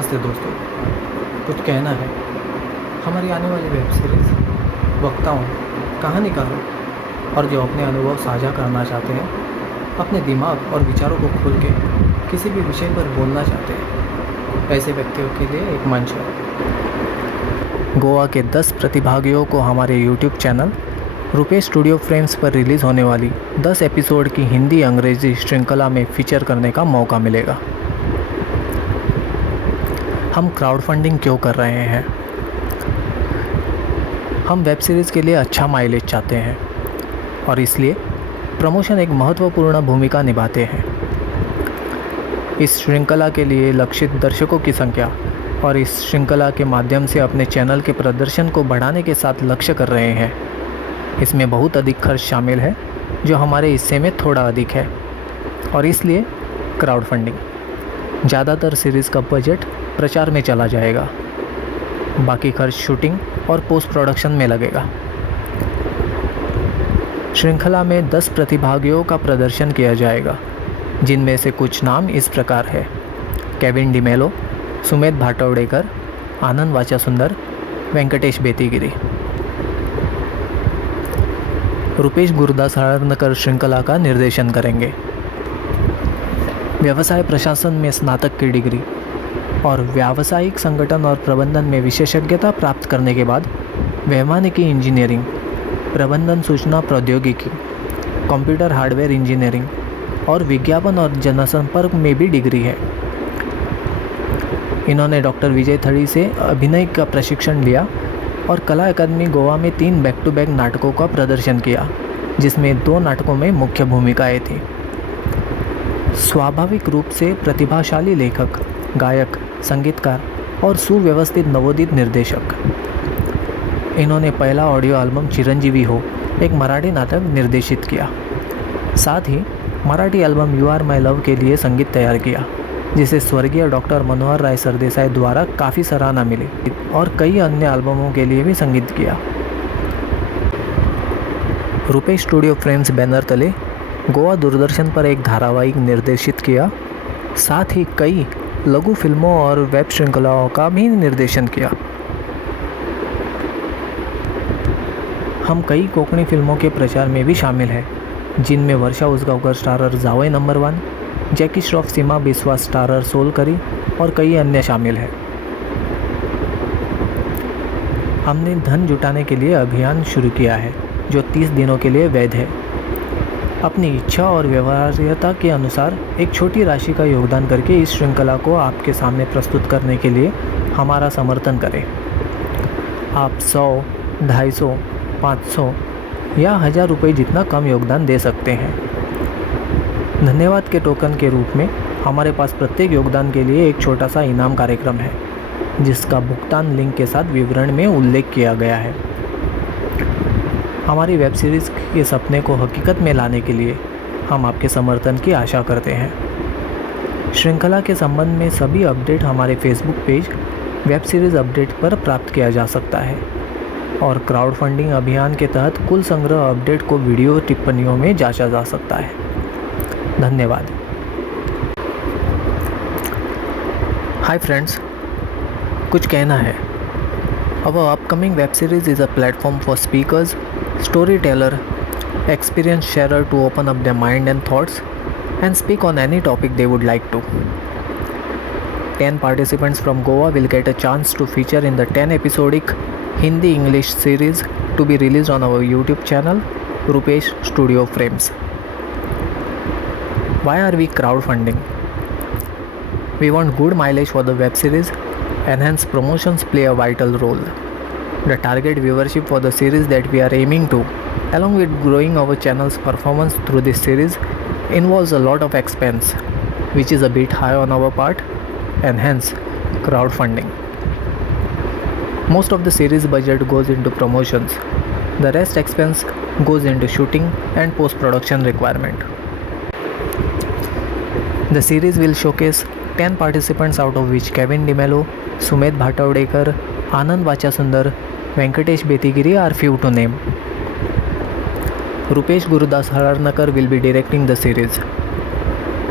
नमस्ते दोस्तों, कुछ कहना है। हमारी आने वाली वेब सीरीज़ वक्ताओं, कहानीकारों और जो अपने अनुभव साझा करना चाहते हैं, अपने दिमाग और विचारों को खोल के किसी भी विषय पर बोलना चाहते हैं, ऐसे व्यक्तियों के लिए एक मंच है। गोवा के 10 प्रतिभागियों को हमारे YouTube channel Rupesh studio frames पर रिलीज़ होने वाली 10 एपिसोड की हिंदी अंग्रेजी श्रृंखला में फीचर करने का मौका मिलेगा। हम क्राउड फंडिंग क्यों कर रहे हैं? हम वेब सीरीज़ के लिए अच्छा माइलेज चाहते हैं और इसलिए प्रमोशन एक महत्वपूर्ण भूमिका निभाते हैं। इस श्रृंखला के लिए लक्षित दर्शकों की संख्या और इस श्रृंखला के माध्यम से अपने चैनल के प्रदर्शन को बढ़ाने के साथ लक्ष्य कर रहे हैं। इसमें बहुत अधिक खर्च शामिल है जो हमारे हिस्से में थोड़ा अधिक है और इसलिए क्राउड फंडिंग। ज़्यादातर सीरीज़ का बजट प्रचार में चला जाएगा, बाकी खर्च शूटिंग और पोस्ट प्रोडक्शन में लगेगा। श्रृंखला में 10 प्रतिभागियों का प्रदर्शन किया जाएगा, जिनमें से कुछ नाम इस प्रकार है: केविन डिमेलो, सुमेध भाटवडेकर, आनंद वाचासुंदर, वेंकटेश बेतीगिरी। रुपेश गुरुदास हळर्णकर श्रृंखला का निर्देशन करेंगे। व्यवसाय प्रशासन में स्नातक की डिग्री और व्यावसायिक संगठन और प्रबंधन में विशेषज्ञता प्राप्त करने के बाद वैमानिकी इंजीनियरिंग, प्रबंधन सूचना प्रौद्योगिकी, कंप्यूटर हार्डवेयर इंजीनियरिंग और विज्ञापन और जनसंपर्क में भी डिग्री है। इन्होंने डॉक्टर विजय थड़ी से अभिनय का प्रशिक्षण लिया और कला अकादमी गोवा में 3 बैक टू बैक नाटकों का प्रदर्शन किया, जिसमें 2 नाटकों में मुख्य भूमिकाएं थीं। स्वाभाविक रूप से प्रतिभाशाली लेखक, गायक, संगीतकार और सुव्यवस्थित नवोदित निर्देशक। इन्होंने पहला ऑडियो एल्बम चिरंजीवी हो, एक मराठी नाटक निर्देशित किया। साथ ही Marathi album you are my love के लिए संगीत तैयार किया, जिसे स्वर्गीय डॉक्टर मनोहर राय सरदेसाई द्वारा काफ़ी सराहना मिली और कई अन्य एल्बमों के लिए भी संगीत किया। रुपेश स्टूडियो फ्रेम्स बैनर तले गोवा दूरदर्शन पर एक धारावाहिक निर्देशित किया, साथ ही कई लघु फिल्मों और वेब श्रृंखलाओं का भी निर्देशन किया। हम कई कोंकणी फिल्मों के प्रचार में भी शामिल हैं, जिनमें वर्षा उसगावकर स्टारर जावई नंबर 1, जैकी श्रॉफ सीमा बिस्वास स्टारर सोलकरी और कई अन्य शामिल हैं। हमने धन जुटाने के लिए अभियान शुरू किया है, जो 30 दिनों के लिए वैध है। अपनी इच्छा और व्यवहार्यता के अनुसार एक छोटी राशि का योगदान करके इस श्रृंखला को आपके सामने प्रस्तुत करने के लिए हमारा समर्थन करें। आप 100, 250, 500 या 1000 रुपये जितना कम योगदान दे सकते हैं। धन्यवाद के टोकन के रूप में हमारे पास प्रत्येक योगदान के लिए एक छोटा सा इनाम कार्यक्रम है, जिसका भुगतान लिंक के साथ विवरण में उल्लेख किया गया है। हमारी वेब सीरीज़ के सपने को हकीकत में लाने के लिए हम आपके समर्थन की आशा करते हैं। श्रृंखला के संबंध में सभी अपडेट हमारे Facebook page web series update पर प्राप्त किया जा सकता है और क्राउड फंडिंग अभियान के तहत कुल संग्रह अपडेट को वीडियो टिप्पणियों में जांचा जा सकता है। धन्यवाद। हाय फ्रेंड्स, कुछ कहना है। Our upcoming web series is a platform for speakers, storyteller, experienced sharer to open up their mind and thoughts and speak on any topic they would like to. 10 participants from Goa will get a chance to feature in the 10 episodic Hindi-English series to be released on our YouTube channel, Rupesh Studio Frames. Why are we crowdfunding? We want good mileage for the web series, and hence promotions play a vital role. The target viewership for the series that we are aiming to, along with growing our channel's performance through this series, involves a lot of expense, which is a bit high on our part, and hence crowdfunding. Most of the series budget goes into promotions. The rest expense goes into shooting and post-production requirement. The series will showcase 10 participants, out of which Kevin DeMello, Sumedh Bhatavdekar, Anand Vachasundar, Venkatesh Betigiri are few to name. Rupesh Gurudas Hळर्णकर will be directing the series.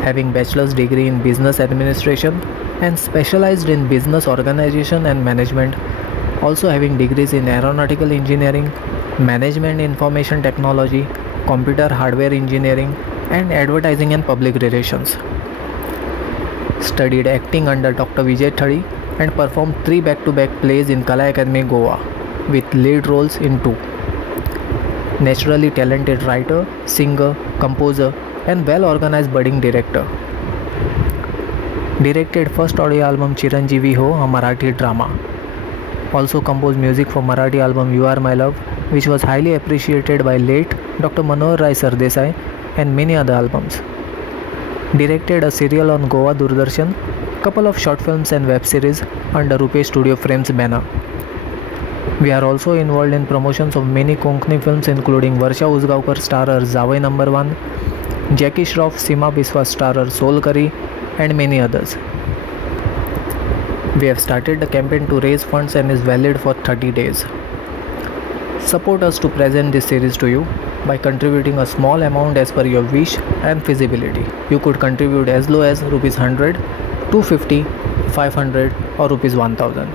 Having bachelor's degree in business administration, and specialized in business organization and management, also having degrees in aeronautical engineering, management information technology, computer hardware engineering, and advertising and public relations. Studied acting under Dr. Vijay Thadi and performed 3 back-to-back plays in Kala Academy Goa with lead roles in 2. Naturally talented writer, singer, composer, and well-organized budding director. Directed first audio album Chiranjeevi Ho, a Marathi drama. Also composed music for Marathi album You Are My Love, which was highly appreciated by late Dr. Manohar Rai Sardesai and many other albums. Directed a serial on Goa Doordarshan, couple of short films and web series under Rupesh Studio Frames banner. We are also involved in promotions of many Konkani films including Varsha Uzgaonkar starrer Zavai No. 1, Jackie Shroff Seema Biswas starrer Soul Curry, and many others. We have started the campaign to raise funds and is valid for 30 days. Support us to present this series to you by contributing a small amount as per your wish and feasibility. You could contribute as low as Rs 100, 250, 500 or Rs 1000.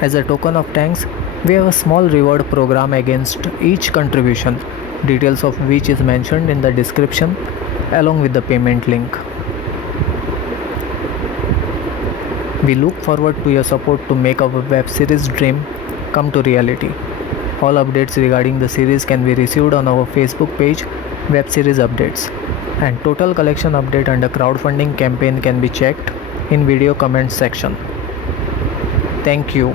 As a token of thanks, we have a small reward program against each contribution, details of which is mentioned in the description along with the payment link. We look forward to your support to make our web series dream come to reality. All updates regarding the series can be received on our Facebook page, Web Series Updates, and total collection update under crowdfunding campaign can be checked in video comments section. Thank you.